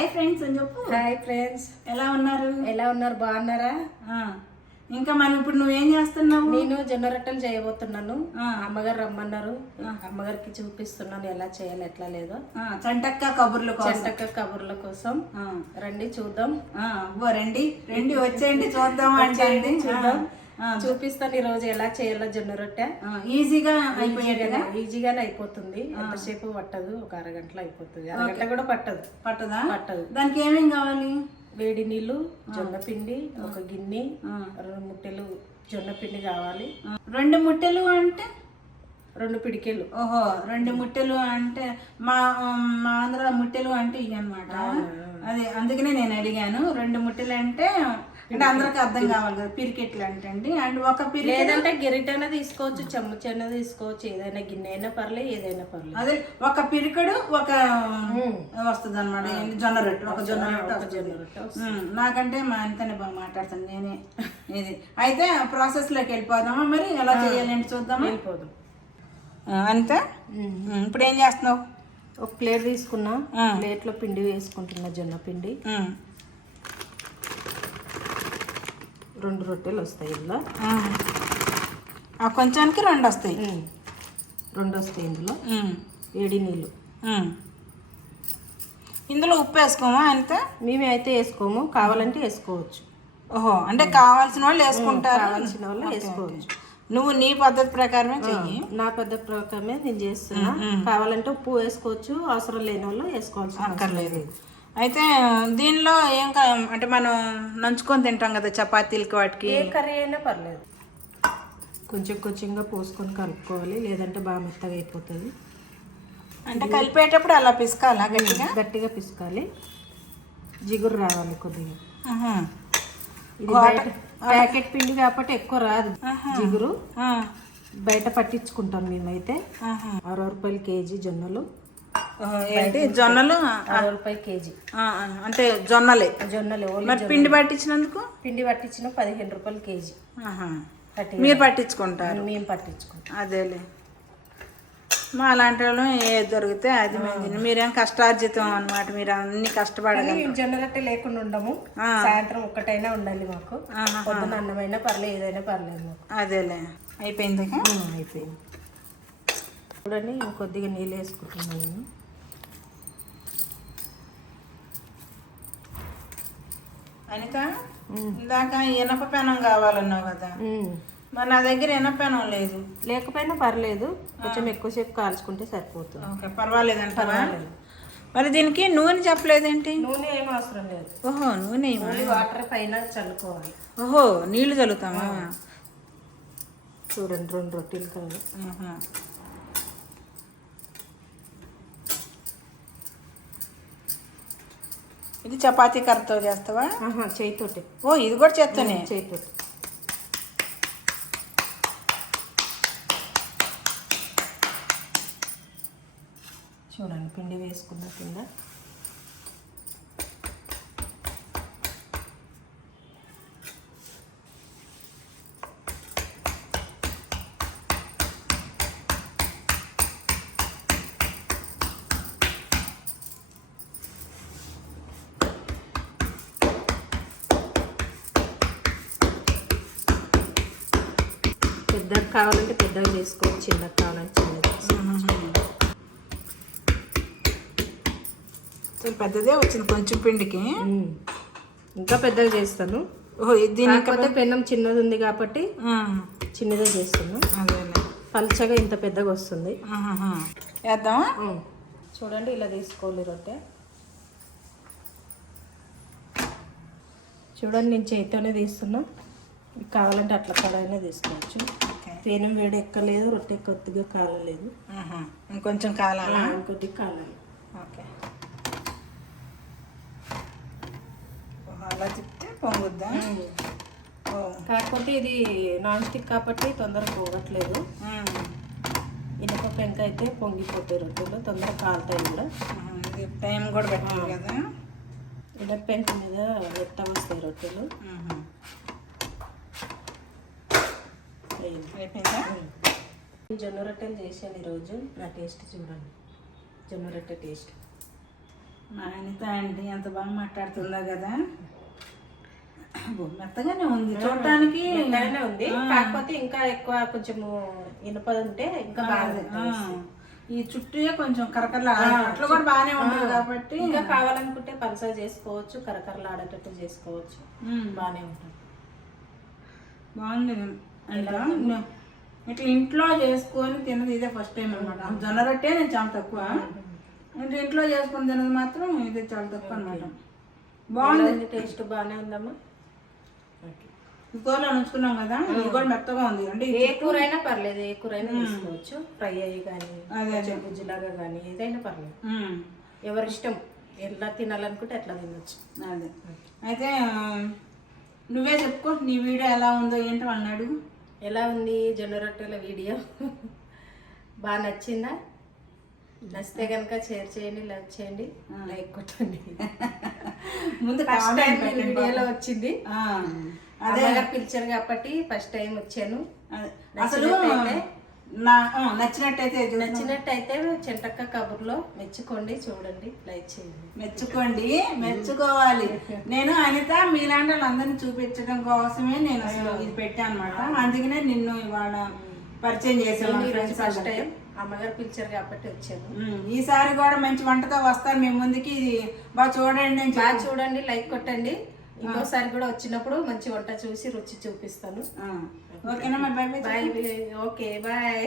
Hi friends అని చెప్పు. Hi friends ఎలా ఉన్నారు? ఎలా ఉన్నారు? బాగున్నారా? ఇంకా మనం ఇప్పుడు నువ్వేం చేస్తున్నావు? నేను జొన్న రొట్టెలు చేయబోతున్నాను. ఆ. అమ్మగారు రమ్మన్నారు. అమ్మగారికి చూపిస్తున్నాను ఎలా చేయాలి ఎట్లా లేదో. చంటక్క కబుర్ల కోసం. చెంటక్క కబుర్ల కోసం. రండి చూద్దాం. రండి. రండి వచ్చేయండి చూద్దాం అంటే చూద్దాం. చూపిస్తాను ఈ రోజు ఎలా చేయాలో జొన్న రొట్టె. ఈజీగా అయిపోయేట్టుగా ఈజీగానే అయిపోతుంది. ఎంతసేపు పట్టదు? ఒక అరగంటలో అయిపోతుంది. అరగంట కూడా పట్టదు. పట్టదా? పట్టదు. దానికి ఏమేం కావాలి? వేడి నీళ్ళు జొన్న పిండి ఒక గిన్నె. రెండు ముట్టెలు జొన్న పిండి కావాలి. రెండు ముట్టెలు అంటే? రెండు పిడికెలు. ఓహో రెండు ముట్టెలు అంటే మా మా ఆంధ్ర ముట్టెలు అంటే ఇవి అనమాట అదే అందుకనే నేను అడిగాను. రెండు ముట్టెలు అంటే అంటే అందరికి అర్థం కావాలి కదా పిరికెట్లు అంటే అండి. అండ్ ఒక లేదంటే గెరిటైనా తీసుకోవచ్చు చెమ్మచైనా తీసుకోవచ్చు ఏదైనా గిన్నె అయినా పర్లేదు ఏదైనా పర్లేదు. అదే ఒక పిరికడు ఒక వస్తుంది అనమాట జొన్న రొట్టె ఒక జొన్న రొట్టె ఒక. జొన్న రొట్టె నాకంటే మా అంతనే బాగా మాట్లాడతాను నేనే. ఇది. అయితే ప్రాసెస్లోకి వెళ్ళిపోదామా మరి? ఎలా చేయాలంటే చూద్దామా? వెళ్ళిపోదాం. అంతే? ఇప్పుడు ఏం చేస్తున్నావు? ఒక ప్లేట్ తీసుకున్నా. ప్లేట్లో పిండి వేసుకుంటున్నా జొన్న పిండి. రెండు రొట్టెలు వస్తాయి ఇందులో. ఆ. కొంచానికి రెండు వస్తాయి. రెండు వస్తాయి ఇందులో. వేడి నీళ్ళు. ఇందులో ఉప్పు వేసుకోమా అంతే? మేమే అయితే వేసుకోము. కావాలంటే వేసుకోవచ్చు. ఓహో అంటే కావాల్సిన వాళ్ళు వేసుకుంటారు. కావాల్సిన వాళ్ళు వేసుకోవచ్చు. నువ్వు నీ పద్ధతి ప్రకారమే చెయ్యి. నా పెద్ద ప్రకారమే నేను చేస్తున్నా. కావాలంటే ఉప్పు వేసుకోవచ్చు. అవసరం లేని వాళ్ళు వేసుకోవాల్సిన అవసరం లేదు. అయితే దీనిలో ఏం కా- అంటే మనం నంచుకొని తింటాం కదా చపాతీలకి వాటికి. ఏ కర్రీ అయినా పర్లేదు. కొంచెం కొంచెంగా పోసుకొని కలుపుకోవాలి లేదంటే బాగా మెత్తగా అయిపోతుంది. అంటే కలిపేటప్పుడు అలా పిసకాలా గట్టిగా? గట్టిగా పిసుకాలి. జిగురు రావాలి కొద్దిగా. ఇది ప్యాకెట్ పిండి కాబట్టి ఎక్కువ రాదు జిగురు. బయట పట్టించుకుంటాం మేమైతే. అరవై రూపాయలు కేజీ జొన్నలు. ఏంటి? జొన్నలు అరవై రూపాయలు కేజీ. అంటే జొన్నలే. జొన్నలు మరి పిండి పట్టించినందుకు? పిండి పట్టించిన పదిహేను రూపాయలు కేజీ. మీరు పట్టించుకుంటారు. మేము పట్టించుకుంటాం. అదేలే. మా అలాంటి వాళ్ళు ఏది దొరికితే అది మేము మీరేం కష్టార్జితం అన్నమాట. మీరు అన్ని కష్టపడగలరు. మేము జొన్న రొట్టె లేకుండా ఉండము. సాయంత్రం ఒక్కటైనా ఉండాలి మాకు. పొద్దున అన్నమైనా పర్లేదు ఏదైనా పర్లేదు మాకు. అదేలే. అయిపోయింది అయిపోయింది. చూడండి ఇంకొద్దిగా నీళ్ళు వేసుకుంటున్నాను అనిక ఇందాక ఇనప పెనం కావాలన్నావు కదా. మరి నా దగ్గర ఇనప పెనం లేదు. లేకపోయినా పర్లేదు. కొంచెం ఎక్కువసేపు కాల్చుకుంటే సరిపోతుంది. ఓకే పర్వాలేదంటావా మరి దీనికి నూనె చెప్పలేదేంటి? నూనె ఏం అవసరం లేదు. ఓహో నూనె వాటర్ పైన చల్లుకోవాలి. ఓహో నీళ్ళు చల్లుతామా? చూడండి రెండు రొట్టెలు కాదు ఇది చపాతీ కర్రతో చేస్తావా? ఆహా చేయితోటి. ఓ ఇది కూడా చేస్తానే చేయితోటి. చూడండి పిండి వేసుకున్న కింద. పెద్దగా కావాలంటే పెద్దగా చేసుకోవచ్చు చిన్నగా కావాలంటే చేసుకోవచ్చు. చాలా పెద్దదే వచ్చింది కొంచెం పిండికి. ఇంకా పెద్దగా చేస్తాను. ఓహో ఇది దీని కాకపోతే పెన్నం చిన్నది ఉంది కాబట్టి చిన్నదే చేస్తాను. అదేలే. పల్చగా ఇంత పెద్దగా వస్తుంది. వేద్దామా? చూడండి ఇలా తీసుకోవాలి రొట్టె. చూడండి నేను చేతితోనే తీస్తున్నా. మీకు కావాలంటే అట్లా కడాయినే తీసుకోవచ్చు. పేనం వేడి ఎక్కలేదు రొట్టె కొద్దిగా కాలలేదు. ఇంకొంచెం కాలాలా? కొద్దిగా కాలాలి. ఓకే. అలా తిప్పితే పొంగుద్దా? కాకపోతే ఇది నాన్ స్టిక్ కాబట్టి తొందరగా పోగట్లేదు. ఇనుప పెంక అయితే పొంగిపోతాయి రొట్టెలు తొందరగా కాలుతాయి కూడా. టైం కూడా పెట్టాలి కదా? ఇనుప పెంక మీద మెత్తగా వస్తాయి రొట్టెలు అయిపోయిందా? జొన్న రొట్టెలు చేశాను ఈరోజు. నా టేస్ట్ చూడండి. జొన్న రొట్టె టేస్ట్. మా అనిత అండి ఎంత బాగా మాట్లాడుతుందో కదా. మెత్తగానే ఉంది చూడటానికి మెత్తగానే ఉంది. కాకపోతే ఇంకా ఎక్కువ కొంచెము ఇనుప ఉంటే ఇంకా బాగా ఈ చుట్టూ కొంచెం కరకరలా అట్లా కూడా బాగానే ఉంటుంది కాబట్టి. ఇంకా కావాలనుకుంటే పలస చేసుకోవచ్చు కరకరలాడేటట్టు చేసుకోవచ్చు. బాగానే ఉంటుంది. బాగుంది. అంటే ఇట్లా ఇంట్లో చేసుకొని తినది ఇదే ఫస్ట్ టైం అనమాట జొన్న రొట్టె నేను చాలా తక్కువ. అంటే ఇంట్లో చేసుకొని తినది మాత్రం ఇదే చాలా తక్కువ అనమాట బాగుంది. టేస్ట్ బాగానే ఉందమ్మా. కూరలో ఉంచుకున్నాం కదా ఇది కూడా మెత్తగా ఉంది. అంటే ఏ కూర అయినా పర్లేదు ఏ కూర అయినా తీసుకోవచ్చు. ఫ్రై అయ్యి కానీ అదే, గుజ్జులాగా కానీ ఏదైనా పర్లేదు. ఎవరి ఇష్టం ఎలా తినాలనుకుంటే అట్లా తినొచ్చు. అదే. అయితే నువ్వే చెప్పుకో నీ వీడియో ఎలా ఉందో ఏంటో అన్నాడు ఎలా ఉంది జొన్న రొట్టెల వీడియో? బాగా నచ్చిందా? నచ్చితే కనుక షేర్ చేయండి లైక్ చేయండి లైక్ కొట్టండి. ముందు ఫస్ట్ టైం వీడియోలో వచ్చింది. అదే. పిలిచారు కాబట్టి ఫస్ట్ టైం వచ్చాను. అసలు నా నచ్చినట్టయితే. నచ్చినట్టయితే చెంటక్క కబుర్లో మెచ్చుకోండి చూడండి లైక్ చేయండి. మెచ్చుకోండి మెచ్చుకోవాలి. నేను అనిత మీలాంటి వాళ్ళందరినీ చూపించడం కోసమే నేను అసలు ఇది పెట్టాను అనమాట అందుకనే నిన్ను ఇవాళ పరిచయం చేసాను ఫస్ట్ టైం అమ్మగారు పిలిచారు కాబట్టి వచ్చాను. ఈసారి కూడా మంచి వంటతో వస్తాను మీ ముందుకి ఇది బాగా చూడండి బాగా చూడండి లైక్ కొట్టండి. ఇంకోసారి కూడా వచ్చినప్పుడు మంచి వంట చూసి రుచి చూపిస్తాను. ఓకేనా మరి bye bye bye okay bye